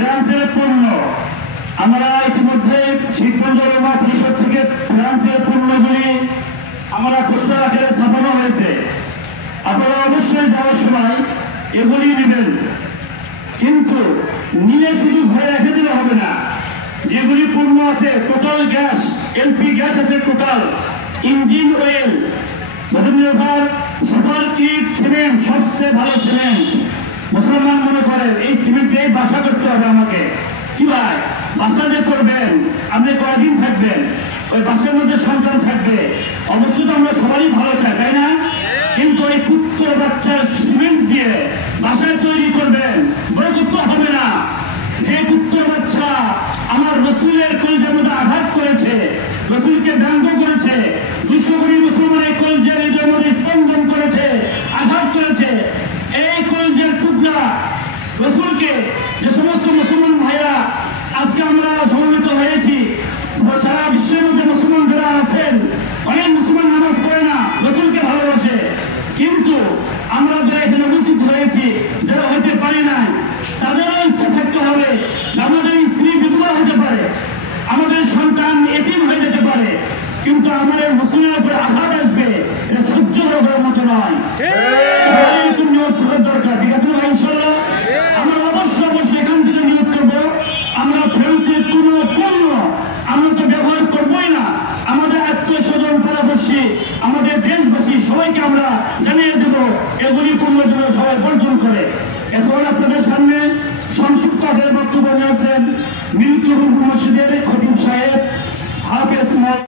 ফ্রান্সের পণ্য। আমরা ইতিমধ্যে শিল্পগঞ্জ উলামা পরিষদ থেকে ফ্রান্সের পণ্যগুলি আমরা পোস্টার আকারে ছাপানো হয়েছে। আপনারা অবশ্যই যাওয়ার সময় এগুলি নেবেন, কিন্তু নিয়ে শুধু ঘরে রেখে দিলে হবে না। যেগুলি পণ্য আছে, টোটাল গ্যাস, এলপি গ্যাস আছে, total engine oil, super kit cement, সবচেয়ে ভালো সিমেন্ট। মুসলমান মনে করেন এই সিমেন্ট দিয়ে বাসা করতে হবে আমাকে। কি ভাই, বাসা যে করবেন আপনি কয়দিন থাকবেন, ওই বাসার মধ্যে সন্তান থাকবে, অবশ্যই তো আমরা সবারই ভালো চাই, তাই না? কিন্তু ওই পুত্র বাচ্চার সিমেন্ট দিয়ে বাসায় তৈরি করবেন, বরকত হবে না। যে পুত্র বাচ্চা আমার রসুলের কলজের মধ্যে আঘাত করেছে, রসুলকে ব্যঙ্গ করেছে, 200 কোটি মুসলমানের কলজের হৃদয়ের মধ্যে স্পন্দন করেছে, আঘাত করেছে, এই কলজের টুকরা রসুলকে যে সমস্ত মুসলমান ভাইরা আজকে আমরা সমবেত হয়েছি, সারা বিশ্বের মধ্যে মুসলমান যারা আছেন, অনেক মুসলমান নামাজ পড়ে না, রসুলকে ভালোবাসে, কিন্তু আমরা যারা এখানে উপস্থিত হয়েছি, যারা হইতে পারি না, তাদেরও ইচ্ছা থাকতে হবে। আমাদের স্ত্রী বিধবা হতে পারে, আমাদের সন্তান এতিম হয়ে যেতে পারে, কিন্তু আমাদের মুসলিমের উপরে আঘাত আসবে, এটা সহ্য করার মতো নয়। নিয়োগ করার দরকার, ঠিক আছে না ইনশাল্লাহ? আমরা অবশ্যই এখান থেকে নিয়োগ করবো। আমরা ফ্রান্সের কোনো পণ্য আমরা তো ব্যবহার করবোই না। আমাদের আত্মীয় স্বজন, পাড়াপড়শি, আমাদের দেশবাসী সবাইকে আমরা জানিয়ে দেব এগুলি পণ্য যেন সবাই বর্জন করে। এখন আপনাদের সামনে সংক্ষিপ্ত বক্তব্য নিয়েছেন মিল্কি মসজিদের খতিব সাহেব হাফেজ।